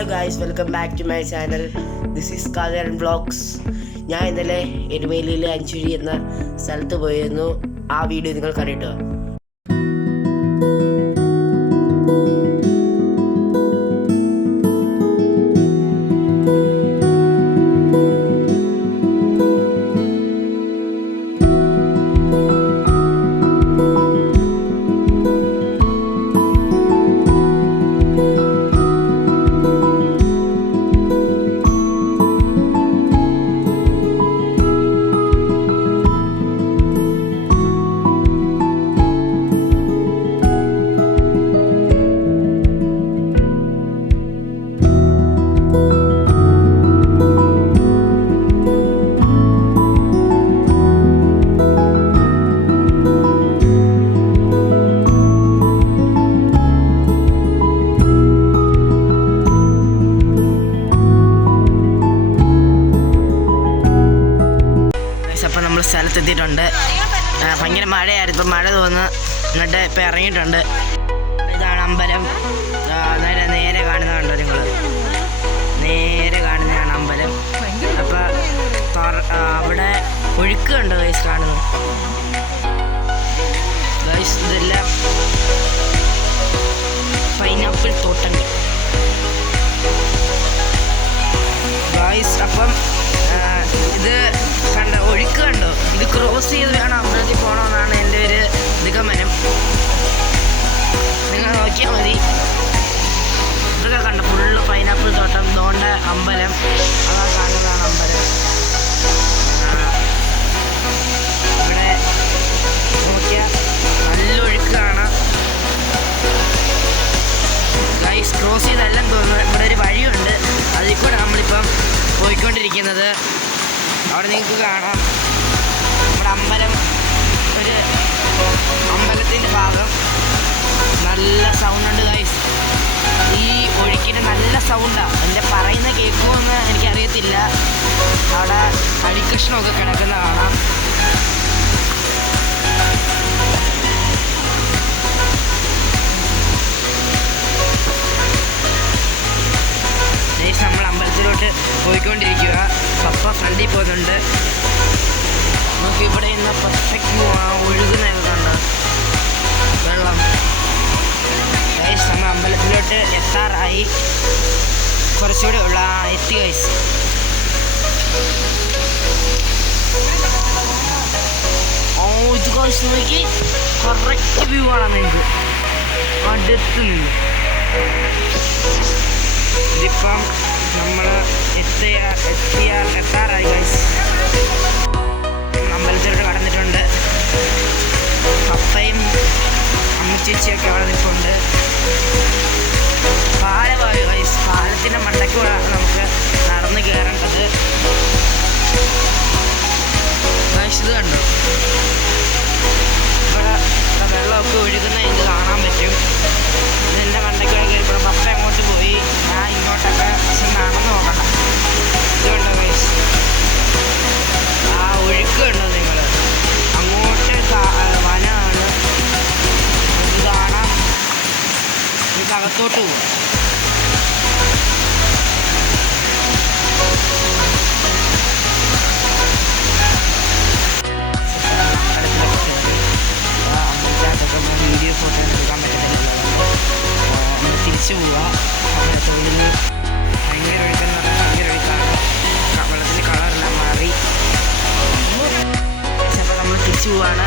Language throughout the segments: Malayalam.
Hello guys, welcome back to my channel. This is Katharan vlogs. ഞാൻ ഇന്നലെ എരുമേലിയിലെ അഞ്ചുഴി എന്ന സ്ഥലത്ത് പോയിരുന്നു. ആ വീഡിയോ നിങ്ങൾ കണ്ടിട്ടോ? അപ്പോൾ നമ്മൾ സ്ഥലത്തെത്തിയിട്ടുണ്ട്. ഭയങ്കര മഴയായിരുന്നു. ഇപ്പം മഴ തോന്നുന്നു. എന്നിട്ട് ഇപ്പം ഇറങ്ങിയിട്ടുണ്ട്. ഇതാണ് അമ്പലം. നേരെ കാണുന്നതുണ്ടോ നിങ്ങൾ? നേരെ കാണുന്നതാണ് അമ്പലം. അപ്പോൾ അവിടെ ഒഴുക്കുണ്ട് ഗൈസ്, കാണുന്നു ഗൈസ്. ഇതെല്ലാം പൈനാപ്പിൾ തോട്ടങ്ങൾ ഗൈസ്. അപ്പം ഇത് കണ്ടോ, ഒഴുക്ക് കണ്ടോ? ഇത് ക്രോസ് ചെയ്ത് വേണം അമ്പലത്തിൽ പോകണമെന്നാണ് എൻ്റെ ഒരു നിഗമനം. നിങ്ങൾ നോക്കിയാൽ മതി. ഇതൊക്കെ കണ്ടോ, ഫുള്ള് പൈനാപ്പിൾ തോട്ടം. ദോണ്ട അമ്പലം, അതാ കാണുന്നതാണ് അമ്പലം. ഇവിടെ നോക്കിയാൽ നല്ല ഒഴുക്ക് കാണാം ഗൈസ്. ക്രോസ് ചെയ്തെല്ലാം തോന്നുന്നു. ഇവിടെ ഒരു വഴിയുണ്ട്, അതിൽ കൂടെ നമ്മളിപ്പം പോയിക്കൊണ്ടിരിക്കുന്നത്. അവിടെ നിങ്ങൾക്ക് കാണാം നമ്മുടെ അമ്പലം, ഒരു അമ്പലത്തിൻ്റെ ഭാഗം. നല്ല സൗണ്ടുണ്ട് ഗൈസ്. ഈ ഒഴുക്കിന് നല്ല സൗണ്ടാണ്. എൻ്റെ പറയുന്ന കേൾക്കുമെന്ന് എനിക്കറിയത്തില്ല. അവിടെ ഹരികൃഷ്ണമൊക്കെ കിടക്കുന്ന കാണാം. നമ്മൾ അമ്പലത്തിലോട്ട് പോയിക്കൊണ്ടിരിക്കുക. പപ്പ ഫ്രണ്ടിൽ പോകുന്നുണ്ട്. നമുക്ക് ഇവിടെ ഇന്ന് പെർഫെക്റ്റ് ഒഴുകുന്നതൊക്കെ കണ്ടോ, വെള്ളം. നമ്മൾ അമ്പലത്തിലോട്ട് എത്താറായി. കുറച്ചുകൂടെ ഉള്ള എത്തി ഗൈസ്. ഇത് ഗൈസ് നോക്കി, കറക്റ്റ് വ്യൂ ആണ് നിങ്ങൾക്ക് അടുത്ത് നിന്ന്. ഇതിപ്പം നമ്മൾ എത്താറായി ഗൈസ്. അമ്പലത്തിലോട്ട് കടന്നിട്ടുണ്ട്. പപ്പയും അമ്മച്ചേച്ചിയൊക്കെ അവിടെ നിൽപ്പുണ്ട്. പാലമായി ഗൈസ്. പാലത്തിൻ്റെ മണ്ടയ്ക്കൂടാണ് നമുക്ക് നടന്ന് കയറേണ്ടത് ഗൈസ്. ഇത് കണ്ടോ, ഇവിടെ വെള്ളമൊക്കെ ഒഴുകുന്ന എനിക്ക് കാണാൻ പറ്റും. ഇതിൻ്റെ മണ്ടയ്ക്കൂടെ കയറിപ്പോഴും പപ്പ അങ്ങോട്ട് പോയി. ഞാൻ ഇങ്ങോട്ടൊക്കെ നടന്ന് നോക്കണം. ഇതുണ്ടോ ഗൈസ്, ആ ഒഴുക്ക് കണ്ടോ നിങ്ങൾ? അങ്ങോട്ട് വനമാണ്. ഇത് കാണാം. ഇത് അകത്തോട്ട് പോകും. വീഡിയോ ഫോട്ടോ എടുക്കാൻ പറ്റുന്നില്ല. നമ്മൾ തിരിച്ചു പോവുക. അമ്പലത്തിൽ നിന്ന് ഭയങ്കര ഒഴുക്കെന്ന് പറഞ്ഞാൽ ഭയങ്കര ഒഴുക്കാണ്. വെള്ളത്തിൻ്റെ കളറെല്ലാം മാറി. അപ്പോൾ നമ്മൾ തിരിച്ചു പോവാണ്.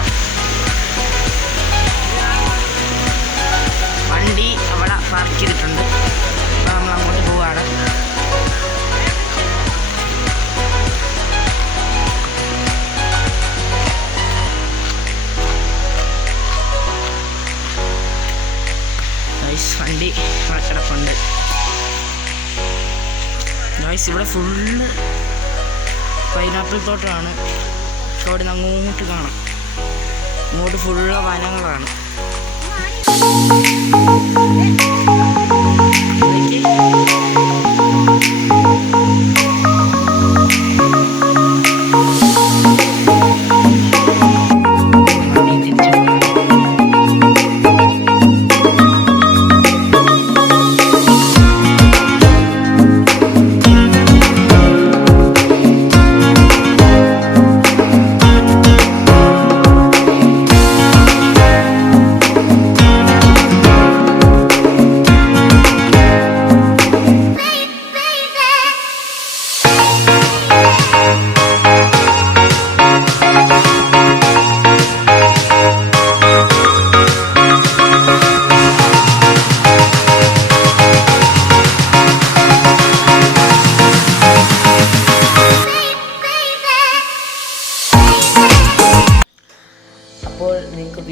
വണ്ടി അവിടെ പാർക്ക് ചെയ്തിട്ടുണ്ട്. അപ്പോൾ നമ്മൾ അങ്ങോട്ട് പോവാണ്. വണ്ടി കിടപ്പുണ്ട് ഗൈസ്. ഇവിടെ ഫുള്ള് പൈനാപ്പിൾ തോട്ടമാണ്. അവിടെ നിന്ന് അങ്ങോട്ട് കാണാം. അങ്ങോട്ട് ഫുള്ള് വനങ്ങളാണ്.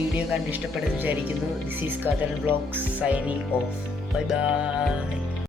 വീഡിയോ കണ്ട് ഇഷ്ടപ്പെട്ടെന്ന് വിചാരിക്കുന്നു. ദിസ് ഈസ് കാതൽ vlogs signing off. Bye bye.